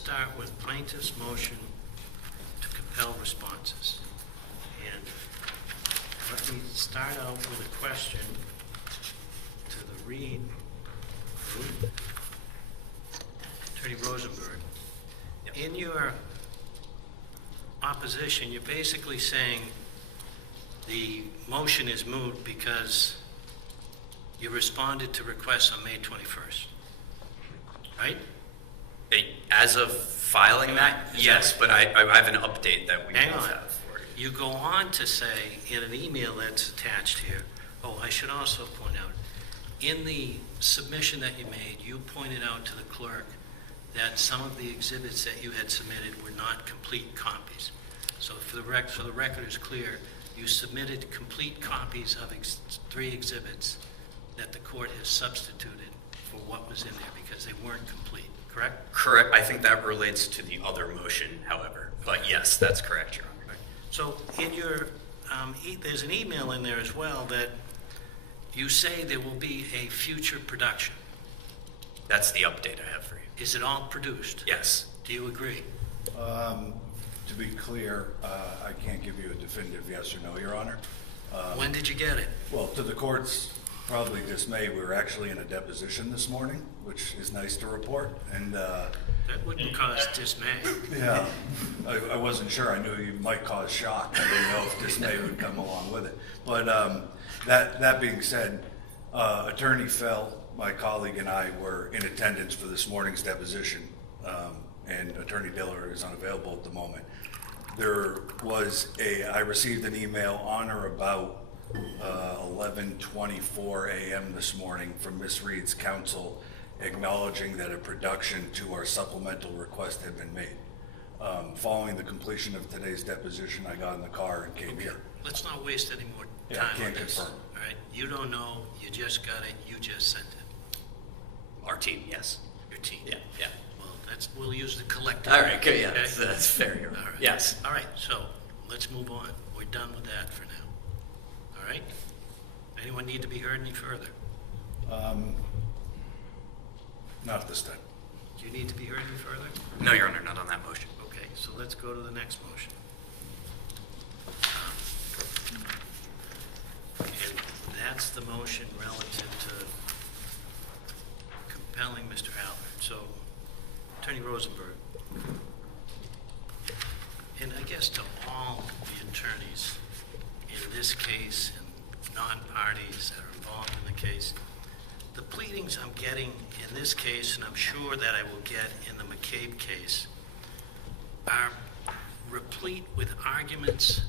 start with plaintiff's motion to compel responses. And let me start out with a question to the read. Attorney Rosenberg, in your opposition, you're basically saying the motion is moot because you responded to requests on May 21st, right? As of filing that, yes, but I have an update that we both have for you. You go on to say in an email that's attached here, oh, I should also point out, in the submission that you made, you pointed out to the clerk that some of the exhibits that you had submitted were not complete copies. So for the record is clear, you submitted complete copies of 3 exhibits that the court has substituted for what was in there because they weren't complete, correct? Correct. I think that relates to the other motion, however. But yes, that's correct, Your Honor. Right. So in your, there's an email in there as well that you say there will be a future production. That's the update I have for you. Is it all produced? Yes. Do you agree? To be clear, I can't give you a definitive yes or no, Your Honor. When did you get it? Well, to the court's probably dismay, we were actually in a deposition this morning, which is nice to report. And That wouldn't cause dismay. yeah, I wasn't sure. I knew you might cause shock. I didn't know if dismay would come along with it. But that being said, Attorney Fell, my colleague, and I were in attendance for this morning's deposition, and Attorney Diller is unavailable at the moment. I received an email on or about 11:24 a.m. this morning from Ms. Reed's counsel acknowledging that a production to our supplemental request had been made. Following the completion of today's deposition, I got in the car and came here. Let's not waste any more Yeah, time I can't on this. confirm. All right, you don't know, you just got it, you just sent it. Our team, yes. Your team. Yeah. Well, we'll use the collective. All right, good. Yeah, okay? that's fair, Your Honor. All right. Yes. All right, so let's move on. We're done with that for now. All right? Anyone need to be heard any further? Not this time. Do you need to be heard any further? No, Your Honor, not on that motion. Okay, so let's go to the next motion. And that's the motion relative to compelling Mr. Albert. So, Attorney Rosenberg, and I guess to all the attorneys in this case and non-parties that are involved in the case, the pleadings I'm getting in this case, and I'm sure that I will get in the McCabe case, are replete with arguments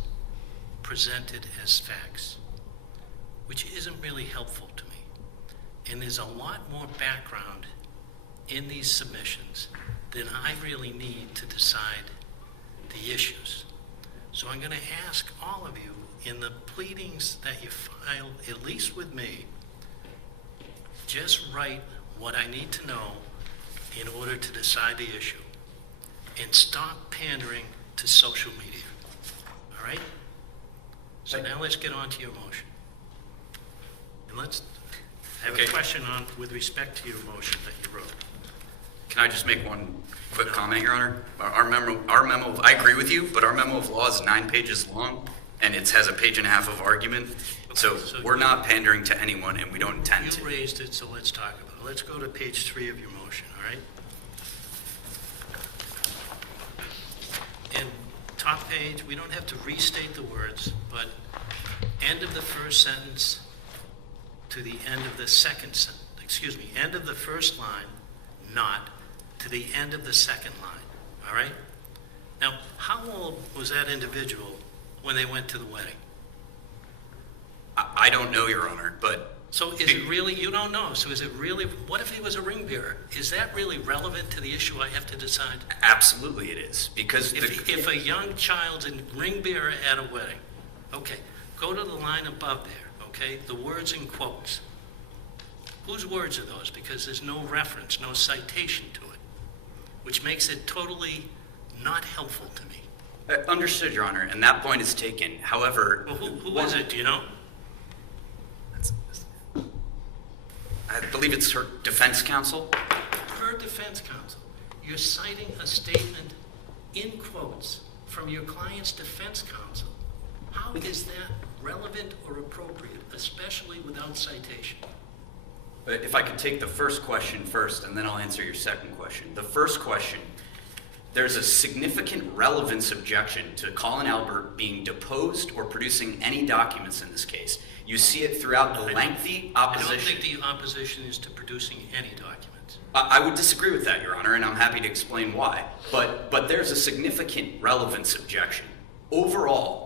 presented as facts, which isn't really helpful to me. And there's a lot more background in these submissions than I really need to decide the issues. So I'm going to ask all of you, in the pleadings that you file, at least with me, just write what I need to know in order to decide the issue. And stop pandering to social media. All right? So now let's get on to your motion. And let's have a question on with respect to your motion that you wrote. Can I just make one quick comment, Your Honor? Our memo, I agree with you, but our memo of law is 9 pages long, and it has a page and a half of argument. So we're not pandering to anyone, and we don't intend to. You raised it, so let's talk about it. Let's go to page 3 of your motion, all right? And top page, we don't have to restate the words, but end of the first sentence to the end of the second sentence, end of the first line, not, to the end of the second line, all right? Now, how old was that individual when they went to the wedding? I don't know, Your Honor, but... So is it really, you don't know, so is it really, what if he was a ring bearer? Is that really relevant to the issue I have to decide? Absolutely it is, because... If a young child's a ring bearer at a wedding, okay, go to the line above there, okay, the words in quotes. Whose words are those? Because there's no reference, no citation to it, which makes it totally not helpful to me. Understood, Your Honor, and that point is taken. However... Well, who is it, do you know? I believe it's her defense counsel. Her defense counsel. You're citing a statement in quotes from your client's defense counsel. How is that relevant or appropriate, especially without citation? But if I could take the first question first, and then I'll answer your second question. The first question, there's a significant relevance objection to Colin Albert being deposed or producing any documents in this case. You see it throughout the lengthy opposition. I don't think the opposition is to producing any documents. I would disagree with that, Your Honor, and I'm happy to explain why. But there's a significant relevance objection. Overall,